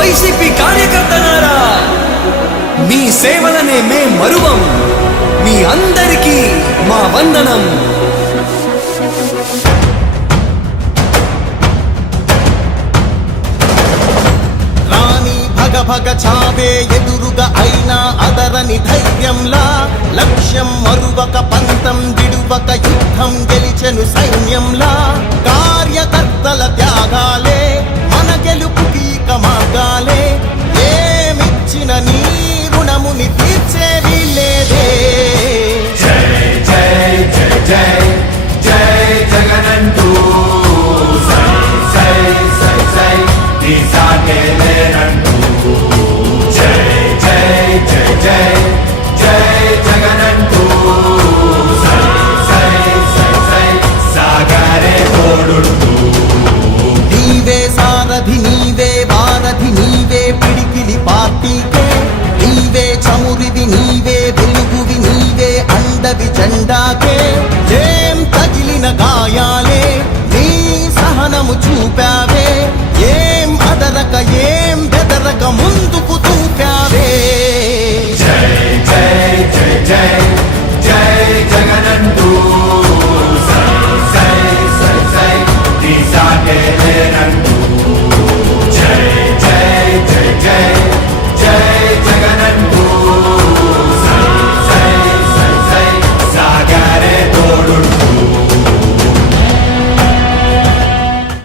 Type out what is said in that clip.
YCP కార్యకర్తలారా, మీ సేవలనే మే మరువం. మీ అందరికీ మా వందనం. భగ చావే ఎదురుగా అయినా అదరని ధైర్యంలా, లక్ష్యం మరువక పంతం విడువక యుద్ధం గెలిచెను సైన్యంలా. కార్యకర్తల త్యాగాలే మన గెలుపుకి మార్గాలే. ఏమిచ్చిన నీ రుణముని తీర్చేవి లేదే. జై జై జై జై జై జగనంటూ సై సై సై సై నీ సాగే లేనంటూ. జై జై జై జై జై జగనంటూ సై సై సై సై సాగరే తోడుంటూ. నీవే సారథి నీవే వారధి నీవే పిడికిలి పార్టీకే. నీవే చమురివి నీవే వెలుగువి నీవే అండవి జెండాకే. ఏం తగిలిన గాయాలే నీ సహనము చూపావే. ఏం అదరక ఏం బెదరక ముందుకు దూకావే. జై జై జై జై